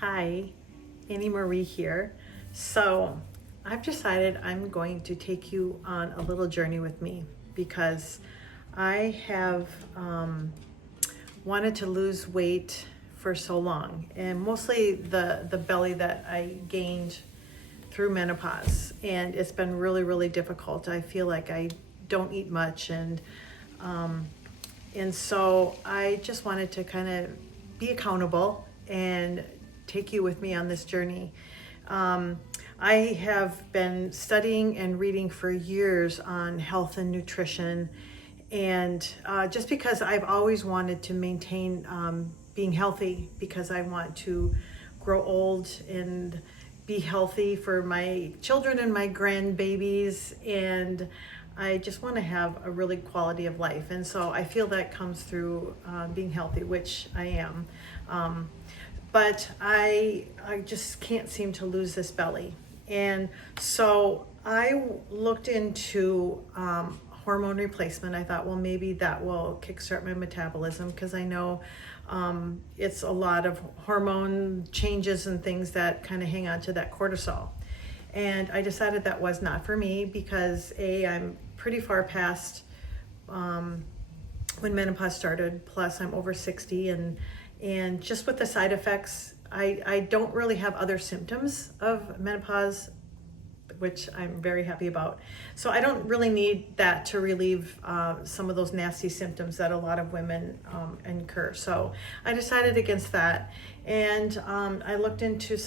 Hi, AnnieMarie here. So I've decided I'm going to take you on a little journey with me because I have wanted to lose weight for so long, and mostly the belly that I gained through menopause, and it's been really difficult. I feel like I don't eat much, and so I just wanted to kind of be accountable and take you with me on this journey. I have been studying and reading for years on health and nutrition, and just because I've always wanted to maintain being healthy, because I want to grow old and be healthy for my children and my grandbabies, and I just want to have a really quality of life. And so I feel that comes through being healthy, which I am. But I just can't seem to lose this belly. And so I looked into hormone replacement. I thought, well, maybe that will kickstart my metabolism, because I know it's a lot of hormone changes and things that kind of hang on to that cortisol. And I decided that was not for me because I'm pretty far past when menopause started, plus I'm over 60, and just with the side effects, I don't really have other symptoms of menopause, which I'm very happy about. So I don't really need that to relieve some of those nasty symptoms that a lot of women incur. So I decided against that. And I looked into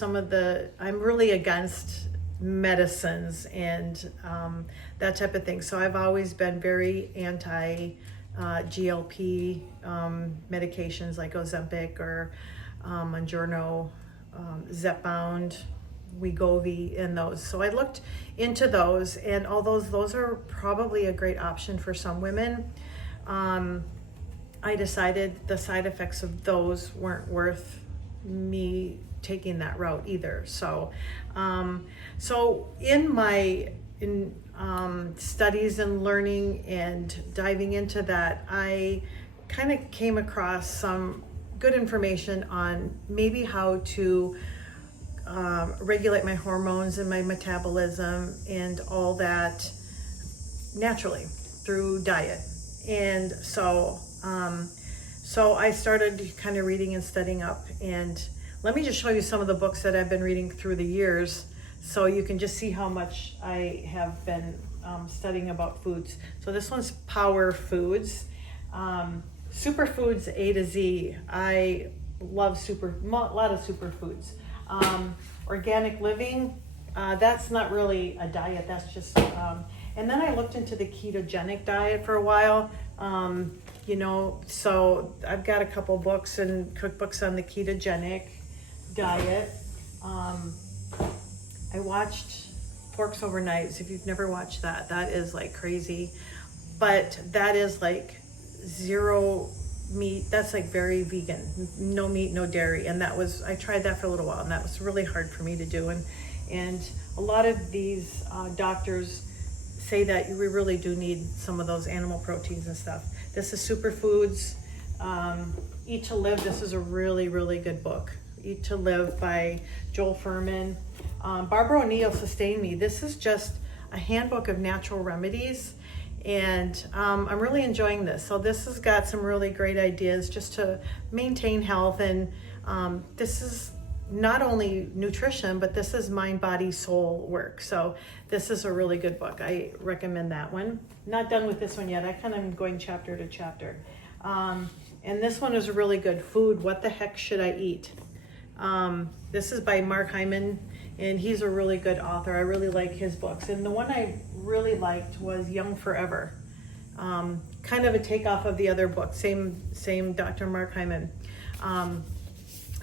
I'm really against medicines and that type of thing. So I've always been very anti GLP medications like Ozempic or Mounjaro, Zepbound, Wegovy, and those. So I looked into those, and although those are probably a great option for some women, I decided the side effects of those weren't worth me taking that route either. So in my studies and learning and diving into that, I kind of came across some good information on maybe how to regulate my hormones and my metabolism and all that naturally through diet. And so I started kind of reading and studying up, and let me just show you some of the books that I've been reading through the years, so you can just see how much I have been studying about foods. So this one's Power Foods, Superfoods A to Z. I love a lot of superfoods. Organic living, that's not really a diet, that's just, and then I looked into the ketogenic diet for a while. So I've got a couple books and cookbooks on the ketogenic diet. I watched Forks Over Knives. If you've never watched that, that is like crazy, but that is like zero meat. That's like very vegan, no meat, no dairy. And I tried that for a little while, and that was really hard for me to do. And a lot of these doctors say that we really do need some of those animal proteins and stuff. This is Superfoods, Eat to Live. This is a really good book. Eat to Live by Joel Fuhrman. Barbara O'Neill, Sustain Me. This is just a handbook of natural remedies, and I'm really enjoying this. So this has got some really great ideas just to maintain health, and this is not only nutrition, but this is mind, body, soul work. So this is a really good book. I recommend that one. Not done with this one yet. I kind of am going chapter to chapter. And this one is really good. Food, What the Heck Should I Eat? This is by Mark Hyman, and he's a really good author. I really like his books. And the one I really liked was Young Forever. Kind of a takeoff of the other book, same Dr. Mark Hyman.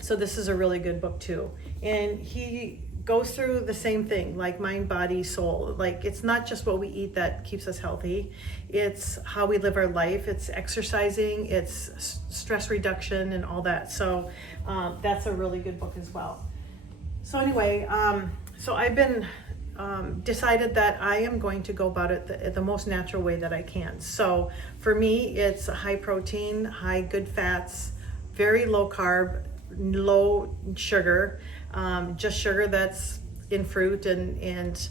So this is a really good book too. And he goes through the same thing, like mind, body, soul. Like, it's not just what we eat that keeps us healthy. It's how we live our life. It's exercising, it's stress reduction and all that. So that's a really good book as well. So anyway, so I've been decided that I am going to go about it the most natural way that I can. So for me, it's high protein, high good fats, very low carb, low sugar, just sugar that's in fruit and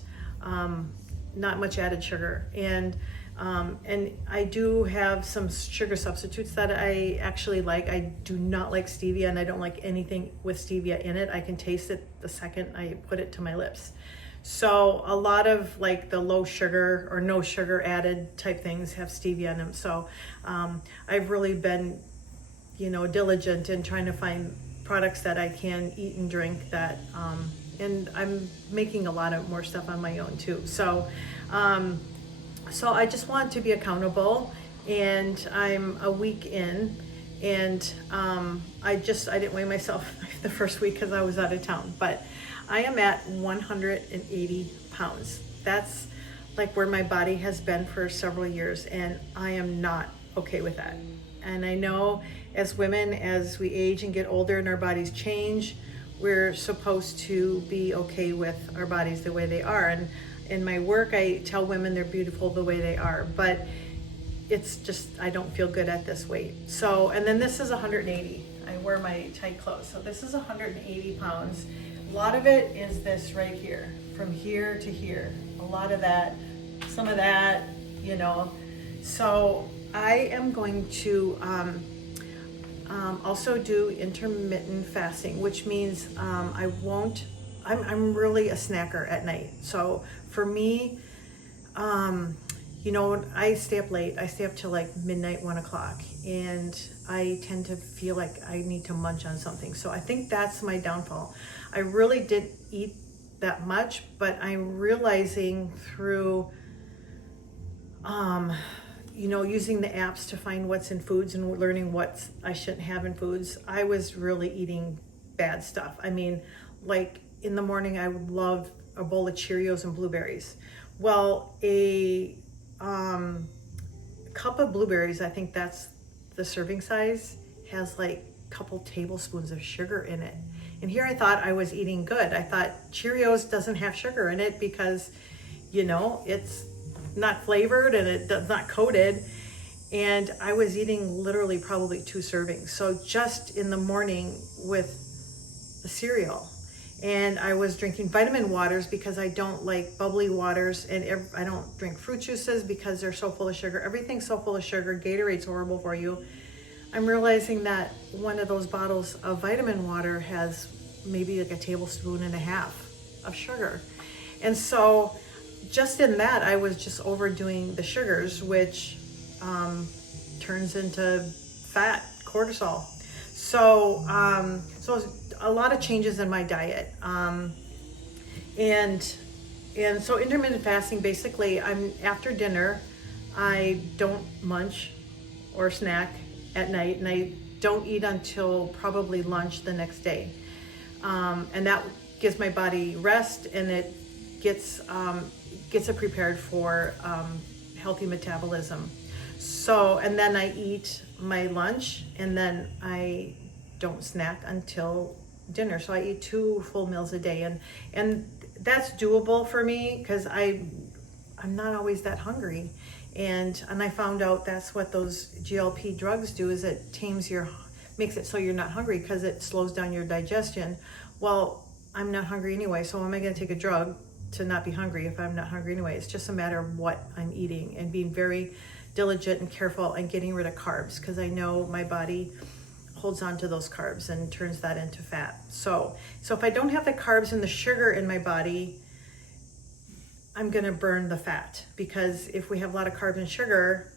not much added sugar. And I do have some sugar substitutes that I actually like. I do not like stevia, and I don't like anything with stevia in it. I can taste it the second I put it to my lips. So a lot of like the low sugar or no sugar added type things have stevia in them. So I've really been, diligent in trying to find products that I can eat and drink that, and I'm making a lot of more stuff on my own too. So I just want to be accountable, and I'm a week in, and I didn't weigh myself the first week because I was out of town, but I am at 180 pounds. That's like where my body has been for several years, and I am not okay with that. And I know as women, as we age and get older and our bodies change, we're supposed to be okay with our bodies the way they are. And in my work, I tell women they're beautiful the way they are, but it's just, I don't feel good at this weight. So, and then this is 180. I wear my tight clothes. So this is 180 pounds. A lot of it is this right here, from here to here. A lot of that, some of that, So I am going to also do intermittent fasting, which means I'm really a snacker at night. So for me, I stay up late. I stay up till like midnight, 1 o'clock, and I tend to feel like I need to munch on something. So I think that's my downfall. I really didn't eat that much, but I'm realizing through, using the apps to find what's in foods and learning what I shouldn't have in foods, I was really eating bad stuff. I mean, like in the morning, I would love a bowl of Cheerios and blueberries. Well, a cup of blueberries, I think that's the serving size, has like a couple tablespoons of sugar in it. And here I thought I was eating good. I thought Cheerios doesn't have sugar in it because, it's not flavored and it's not coated. And I was eating literally probably 2 servings. So just in the morning with the cereal. And I was drinking vitamin waters because I don't like bubbly waters, and I don't drink fruit juices because they're so full of sugar. Everything's so full of sugar. Gatorade's horrible for you. I'm realizing that one of those bottles of vitamin water has maybe like a tablespoon and a half of sugar. And so just in that, I was just overdoing the sugars, which turns into fat, cortisol. So a lot of changes in my diet. And so intermittent fasting, basically, after dinner, I don't munch or snack at night, and I don't eat until probably lunch the next day. And that gives my body rest, and it gets it prepared for healthy metabolism. So, and then I eat my lunch, and then I don't snack until dinner. So I eat 2 full meals a day, and that's doable for me because I'm not always that hungry. And I found out that's what those GLP drugs do, is it makes it so you're not hungry because it slows down your digestion. Well, I'm not hungry anyway, so am I going to take a drug to not be hungry if I'm not hungry anyway? It's just a matter of what I'm eating and being very diligent and careful and getting rid of carbs, because I know my body holds on to those carbs and turns that into fat. So if I don't have the carbs and the sugar in my body, I'm gonna burn the fat, because if we have a lot of carbs and sugar,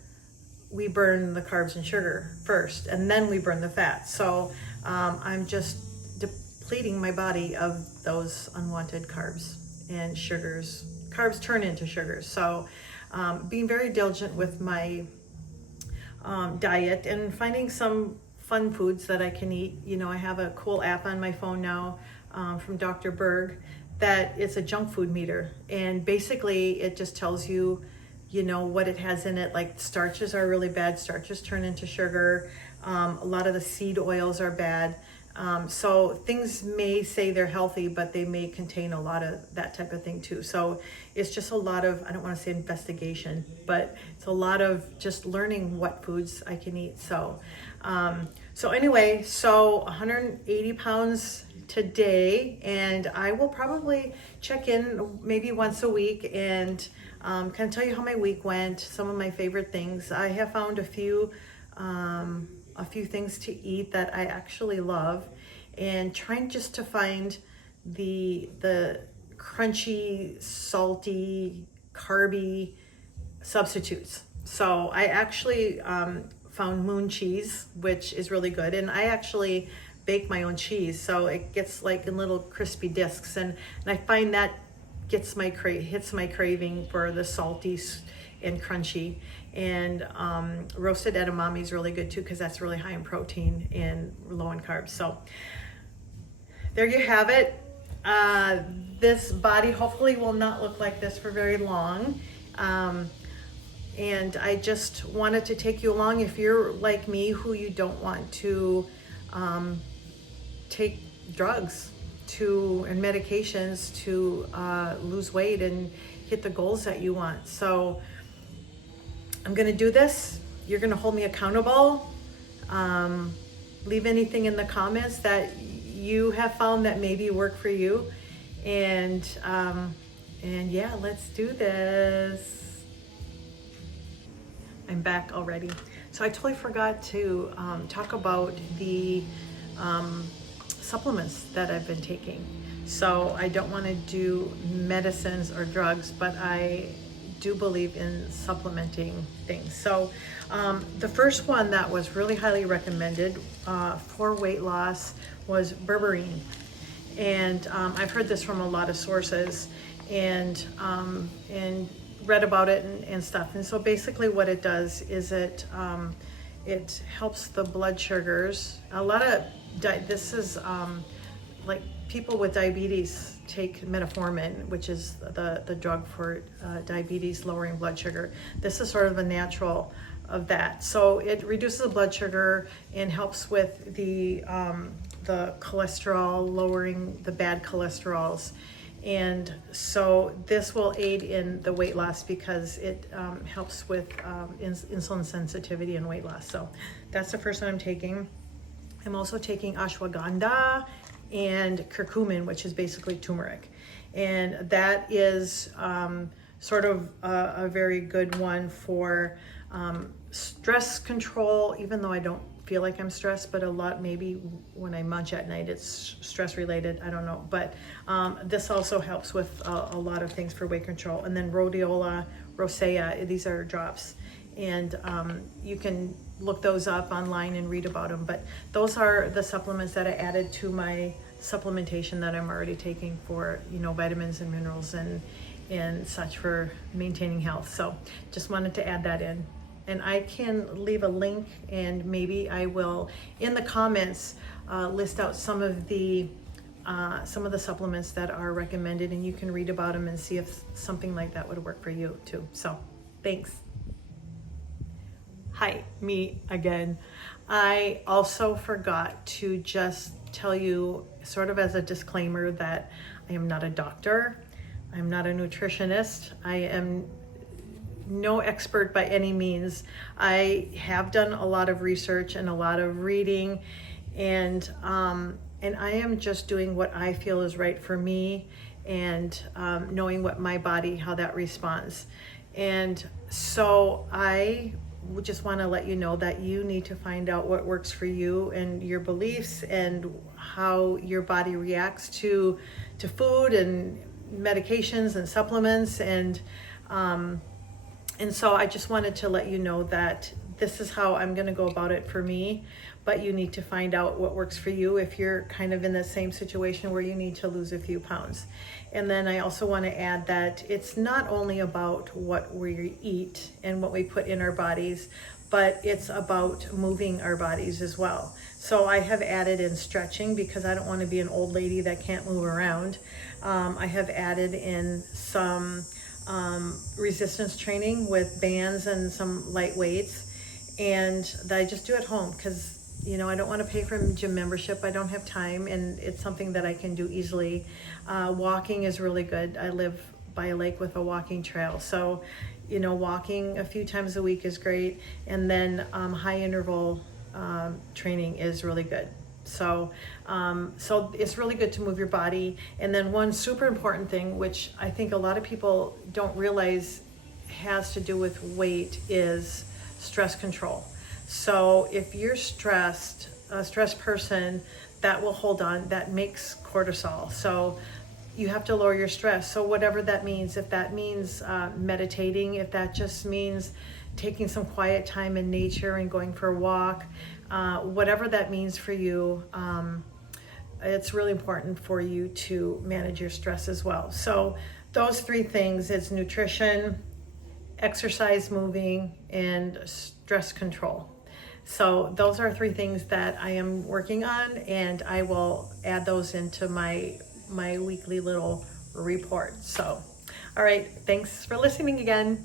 we burn the carbs and sugar first, and then we burn the fat. So I'm just depleting my body of those unwanted carbs and sugars. Carbs turn into sugars. So being very diligent with my diet and finding some fun foods that I can eat. I have a cool app on my phone now from Dr. Berg that it's a junk food meter, and basically it just tells you what it has in it. Like starches are really bad. Starches turn into sugar. A lot of the seed oils are bad. So things may say they're healthy, but they may contain a lot of that type of thing too. So it's just a lot of, I don't want to say investigation, but it's a lot of just learning what foods I can eat. So So anyway, so 180 pounds today, and I will probably check in maybe once a week and kind of tell you how my week went, some of my favorite things. I have found a few things to eat that I actually love, and trying just to find the crunchy, salty, carby substitutes. So I actually found moon cheese, which is really good, and I actually bake my own cheese, so it gets like in little crispy discs, and I find that hits my craving for the salty and crunchy. And roasted edamame is really good too, because that's really high in protein and low in carbs. So there you have it. This body hopefully will not look like this for very long. And I just wanted to take you along if you're like me, who you don't want to take drugs and medications to lose weight and hit the goals that you want. So I'm gonna do this. You're gonna hold me accountable. Leave anything in the comments that you have found that maybe work for you. And yeah, let's do this. I'm back already. So I totally forgot to talk about the supplements that I've been taking. So I don't want to do medicines or drugs, but I do believe in supplementing things. So the first one that was really highly recommended for weight loss was berberine. And I've heard this from a lot of sources, and read about it and stuff. And so basically what it does is it helps the blood sugars. A lot of this is like people with diabetes take metformin, which is the drug for diabetes, lowering blood sugar. This is sort of a natural of that. So it reduces the blood sugar and helps with the cholesterol, lowering the bad cholesterols. And so this will aid in the weight loss because it helps with insulin sensitivity and weight loss. So that's the first one I'm taking. I'm also taking ashwagandha and curcumin, which is basically turmeric. And that is sort of a very good one for stress control, even though I don't feel like I'm stressed, but a lot, maybe when I munch at night, it's stress related, I don't know. But this also helps with a lot of things for weight control. And then rhodiola rosea, these are drops. And you can look those up online and read about them. But those are the supplements that I added to my supplementation that I'm already taking for, vitamins and minerals and such for maintaining health. So just wanted to add that in. And I can leave a link, and maybe I will in the comments list out some of the supplements that are recommended, and you can read about them and see if something like that would work for you too. So thanks. Hi, me again. I also forgot to just tell you, sort of as a disclaimer, that I am not a doctor. I'm not a nutritionist. I am no expert by any means. I have done a lot of research and a lot of reading, and I am just doing what I feel is right for me, and knowing what my body, how that responds. And so I just want to let you know that you need to find out what works for you and your beliefs and how your body reacts to food and medications and supplements. And so I just wanted to let you know that this is how I'm going to go about it for me, but you need to find out what works for you if you're kind of in the same situation where you need to lose a few pounds. And then I also want to add that it's not only about what we eat and what we put in our bodies, but it's about moving our bodies as well. So I have added in stretching because I don't want to be an old lady that can't move around. I have added in some resistance training with bands and some light weights, and that I just do at home because I don't want to pay for a gym membership. I don't have time, and it's something that I can do easily. Walking is really good. I live by a lake with a walking trail, so walking a few times a week is great. And then high interval training is really good. So, so it's really good to move your body. And then one super important thing, which I think a lot of people don't realize has to do with weight, is stress control. So if you're stressed, a stressed person, that will hold on, that makes cortisol. So you have to lower your stress. So whatever that means, if that means meditating, if that just means taking some quiet time in nature and going for a walk, whatever that means for you, it's really important for you to manage your stress as well. So those three things is nutrition, exercise, moving, and stress control. So those are three things that I am working on, and I will add those into my weekly little report. So, all right, thanks for listening again.